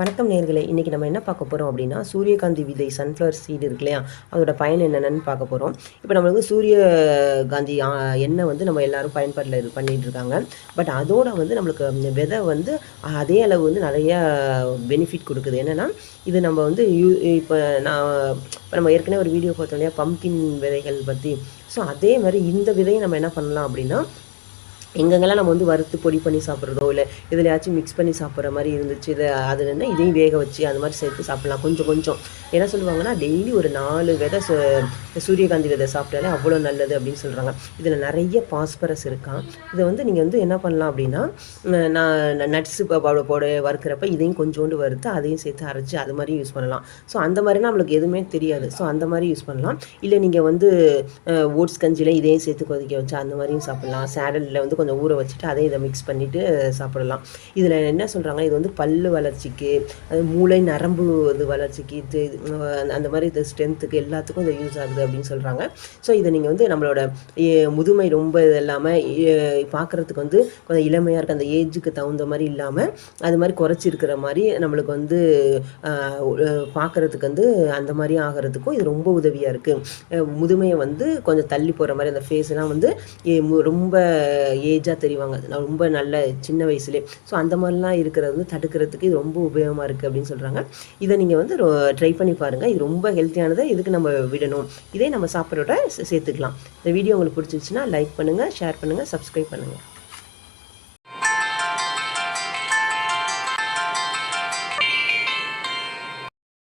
வணக்கம் நேர்களை இன்றைக்கி நம்ம என்ன பார்க்க போகிறோம் அப்படின்னா சூரியகாந்தி விதை சன்ஃப்ளவர் சீடு இருக்கு இல்லையா? அதோட பயன் என்னென்னு பார்க்க போகிறோம் இப்போ நம்மளுக்கு சூரியகாந்தி எண்ணெய் வந்து நம்ம எல்லாரும் பயன்பாட்டில் இது பண்ணிட்டு இருக்காங்க. பட் அதோட வந்து நம்மளுக்கு விதை வந்து அதே அளவு வந்து நிறைய பெனிஃபிட் கொடுக்குது. என்னென்னா இது நம்ம வந்து யூ இப்போ நான் இப்போ நம்ம ஏற்கனவே ஒரு வீடியோ பார்த்தோம் இல்லையா பம்கின் விதைகள் பற்றி ஸோ அதே மாதிரி இந்த விதையை நம்ம என்ன பண்ணலாம் அப்படின்னா எங்கெங்கெல்லாம் நம்ம வந்து வறுத்து பொடி பண்ணி சாப்பிட்றதோ இல்லை எதுலையாச்சும் மிக்ஸ் பண்ணி சாப்பிட்ற மாதிரி இருந்துச்சு இதை அது என்ன இதையும் வேக வச்சு அது மாதிரி சேர்த்து சாப்பிட்லாம் கொஞ்சம் கொஞ்சம். என்ன சொல்லுவாங்கன்னா டெய்லி ஒரு நாலு விதை சு- சூரியகாந்தி விதை சாப்பிட்டாலே அவ்வளோ நல்லது அப்படின்னு சொல்கிறாங்க இதில் நிறைய பாஸ்பரஸ் இருக்கான் இதை வந்து நீங்கள் வந்து என்ன பண்ணலாம் அப்படின்னா நான் நட்ஸு போட போட வறுக்கிறப்ப இதையும் கொஞ்சோண்டு வறுத்து அதையும் சேர்த்து அரைச்சி அது மாதிரி யூஸ் பண்ணலாம். ஸோ அந்த மாதிரினா நம்மளுக்கு எதுவுமே தெரியாது. ஸோ அந்த மாதிரி யூஸ் பண்ணலாம். இல்லை நீங்கள் வந்து ஓட்ஸ் கஞ்சியில் இதையும் சேர்த்து கொதிக்க வச்சு அந்த மாதிரியும் சாப்பிட்லாம். சேடலில் வந்து கொஞ்சம் ஊற வச்சுட்டு அதையும் இதை மிக்ஸ் பண்ணிவிட்டு சாப்பிடலாம். இதில் என்ன சொல்கிறாங்க இது வந்து பல் வளர்ச்சிக்கு அது மூளை நரம்பு இது வளர்ச்சிக்கு இது அந்த மாதிரி இது ஸ்ட்ரென்த்துக்கு எல்லாத்துக்கும் இது யூஸ் ஆகுது அப்படின்னு சொல்கிறாங்க ஸோ இதை நீங்கள் வந்து நம்மளோட முதுமை ரொம்ப இது இல்லாமல் பார்க்குறதுக்கு வந்து கொஞ்சம் இளமையாக இருக்க அந்த ஏஜுக்கு தகுந்த மாதிரி இல்லாமல் அது மாதிரி குறைச்சிருக்கிற மாதிரி நம்மளுக்கு வந்து பார்க்குறதுக்கு வந்து அந்த மாதிரி ஆகிறதுக்கும் இது ரொம்ப உதவியாக இருக்குது முதுமையை வந்து கொஞ்சம் தள்ளி போகிற மாதிரி அந்த ஃபேஸ்லாம் வந்து ரொம்ப ஏஜாக தெரிவாங்க. நான் ரொம்ப நல்ல சின்ன வயசுலேயே ஸோ அந்த மாதிரிலாம் இருக்கிறது வந்து தடுக்கிறதுக்கு இது ரொம்ப உபயோகமாக இருக்குது அப்படின்னு சொல்கிறாங்க இதை நீங்கள் வந்து ட்ரை பண்ணி பாருங்கள் இது ரொம்ப ஹெல்த்தியானதை இதுக்கு நம்ம விடணும். இதே நம்ம சாப்பிட்றோட சேர்த்துக்கலாம். இந்த வீடியோ உங்களுக்கு பிடிச்சிருச்சுன்னா லைக் பண்ணுங்கள் ஷேர் பண்ணுங்கள் சப்ஸ்கிரைப் பண்ணுங்கள்